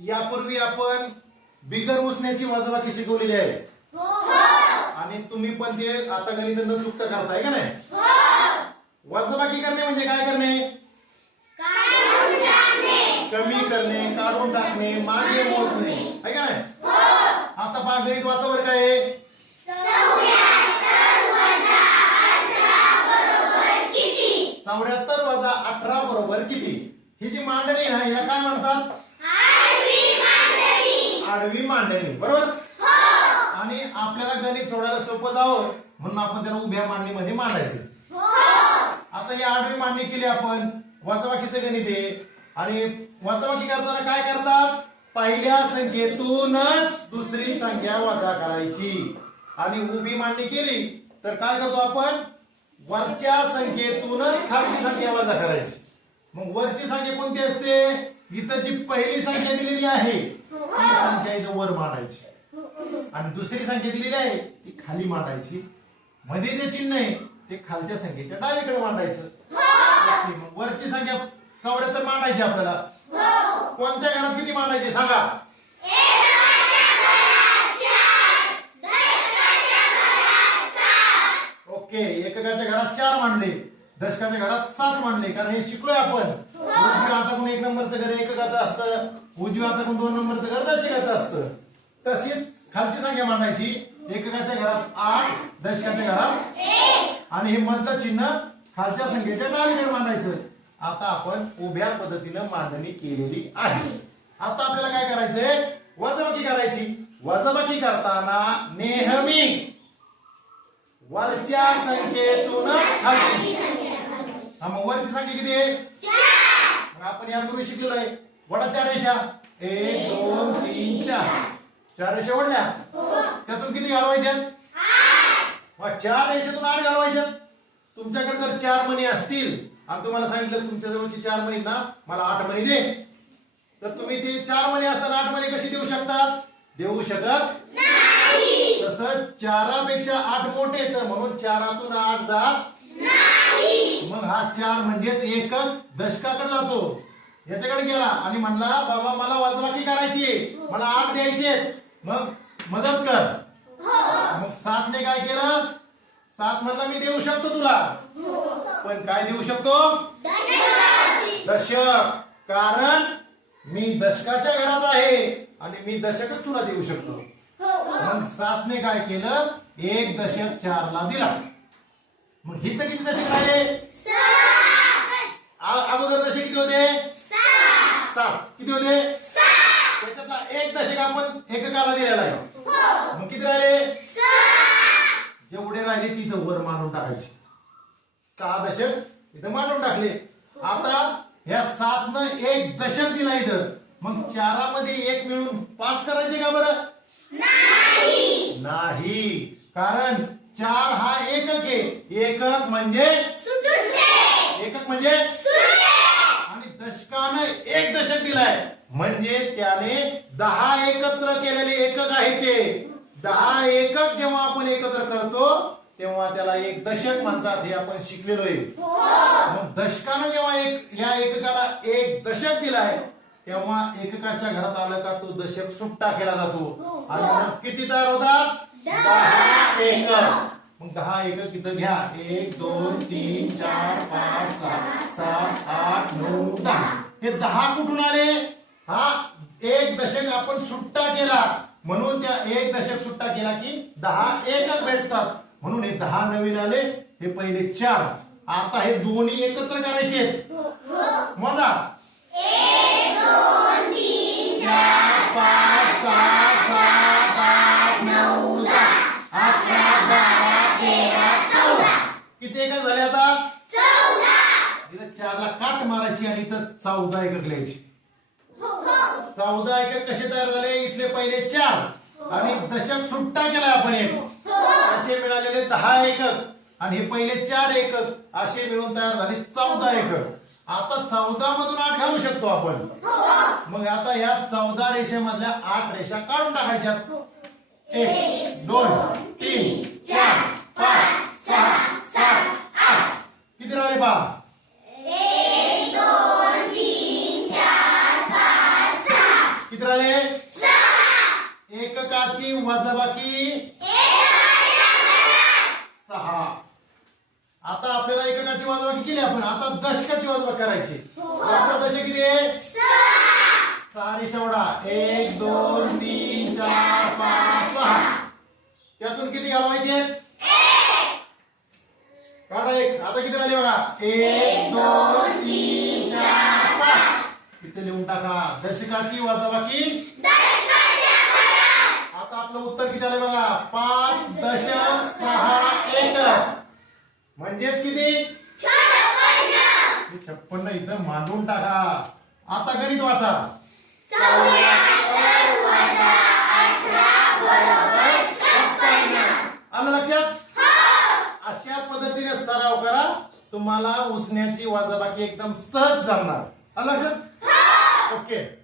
यापूर्वी आपण बिगर उसण्याची वजाबाकी शिकवलेली आहे. आणि तुम्ही पण ते आता गणित न चुकता करताय का नाही? वजाबाकी करणे म्हणजे काय करणे? कमी करणे काढून टाकणे मागे मोजणे. आहे का नाही? आता पहा गणित वाचा बरं काय? चौऱ्याहत्तर वजा अठरा बरोबर किती? ही जी मांडणी आहे ना हिला काय म्हणतात? आडवी मांडणी बरोबर? आणि आपल्याला गणित सोडायला सोपं जावं म्हणून आपण त्याला उभ्या मांडणीमध्ये मांडायचं. आता ही आडवी मांडणी केली आपण. वजाबाकीचं गणित आहे. आणि वजाबाकी करताना काय करतात? पहिल्या संख्येतूनच दुसरी संख्या वजा करायची. आणि उभी मांडणी केली तर काय करतो आपण? वरच्या संख्येतूनच खालची संख्या वजा करायची. मग वरची संख्या कोणती असते? इथं जी पहिली संख्या दिलेली आहे ती संख्या इथं वर मांडायची. आणि दुसरी संख्या दिलेली आहे ती खाली मांडायची. मध्ये जे चिन्ह आहे ते खालच्या संख्येच्या डावीकडे मांडायचं. मग वरची संख्या चौऱ्याहत्तर मांडायची आपल्याला. कोणत्या घरात किती मांडायची सांगा. ओके एककाच्या घरात चार मांडले. दशकाच्या घरात सात मांडले कारण हे शिकलोय आपण. उजव्या हाताकडून एक नंबरचं एककाचं असतं उजव्या हाताकडून दोन नंबरचं घर दशकाचं असतं. तशीच खालची संख्या मांडायची. एककाच्या घरात आठ दशकाच्या घरात आणि हे मधलं चिन्ह खालच्या संख्येच्या डावीकडे मांडायचं. आता आपण उभ्या पद्धतीनं मांडणी केलेली आहे. आता आपल्याला काय करायचंय? वजाबाकी करायची. वजाबाकी करताना नेहमी वरच्या संख्येतूनच खालची. वरची संख्या किती आहे? आपण यापूर्वी शिकलेलो आहे वडा चार रेषा. एक दोन तीन चार. चार रेषा ओढल्या त्यातून किती घालवायच्यात? मग चार रेषेतून आठ घालवायच्यात. तुमच्याकडे जर चार मणी असतील आणि तुम्हाला सांगितलं तुमच्या जवळची चार मणी ना मला आठ मणी दे. तर तुम्ही ते चार मणी असताना आठ मणी कशी देऊ शकतात? देऊ शकत तसं चारापेक्षा आठ मोठे येतं म्हणून चारातून आठ जात मग हा चार म्हणजेच एकक दशकाकडे जातो. याच्याकडे गेला आणि म्हणला बाबा मला वजाबाकी करायची आहे. मला आठ द्यायचे मग मदत कर. मग सातने काय केलं? सात म्हणला मी देऊ शकतो तुला. पण काय देऊ शकतो? दशक. कारण मी दशकाच्या घरात आहे आणि मी दशकच तुला देऊ शकतो. मग सातने काय केलं? एक दशक चारला दिला. मग ही तर किती दशक आ- अगोदर दशक किती होते? सात. किती होते? त्याच्यातला एक दशक आपण एककाला दिलेला आहे. मग किती राहिले? जेवढे राहिले तिथं वर मांडून टाकायचे. सहा दशक इथं मांडून टाकले. आता ह्या सातनं एक दशक दिला इथं. मग चारामध्ये एक मिळून पाच करायचे का बरं? नाही. कारण चार हा एकक आहे. एकक म्हणजे? एकक म्हणजे? दिलाय. म्हणजे त्याने दहा एकत्र केलेले एकक आहे ते. दहा एकक जेव्हा आपण एकत्र करतो तेव्हा त्याला एक दशक म्हणतात हे आपण शिकलेलो आहे. मग दशकानं जेव्हा एक या एककाला एक दशक दिलाय तेव्हा एककाच्या घरात आलं का तो दशक सुट्टा केला जातो. आणि मग किती तयार होतात? दहा एकक. मग दहा एकक इथं घ्या. एक दोन तीन चार पाच सहा सात आठ नऊ दहा. हे दहा कुठून आले? हा एक दशक आपण सुट्टा केला. म्हणून त्या एक दशक सुट्टा केला की दहा एकच भेटतात. म्हणून हे दहा नवीन आले हे पहिले चार. आता हे दोन्ही एकत्र करायचे मजा. चार पाच सहा सात आणि इथं चौदा एकक लिहायची. चौदा एकक कसे तयार झाले? इथले पहिले चार. आणि दशक सुट्टा केलाय आपण एक. त्याचे मिळालेले दहा एकक आणि हे पहिले चार एकक असे मिळून तयार झाले चौदा एकक आता चौदा मधून आठ घालू शकतो आपण. मग आता या चौदा रेषेमधल्या आठ रेषा काढून टाकायच्या. एक दोन तीन चार पाच सहा सात आठ. किती राहिले पहा एककाची वजाबाकी सहा. आता आपल्याला एककाची वजाबाकी केली आपण. आता दशकाची वजाबाकी करायची. आता दशक किती आहे? सहा. आणि शेवडा एक दोन तीन चार पाच सहा. त्यातून किती घालवायचे? काढा एक. आता किती राहिले बघा? एक दोन तीन चार पाच. इथे लिहून टाका. दशकाची वजाबाकी आता आपलं उत्तर किती आलं बघा? पाच दशम सहा एक. म्हणजेच किती? छप्पन्न इथं मांडून टाका. आता गणित वाचा. आलं लक्षात? अशा पद्धतीने सराव करा. तुम्हाला उसण्याची वाजाबाकी एकदम सहज जमणार. आलं लक्षात? ओके.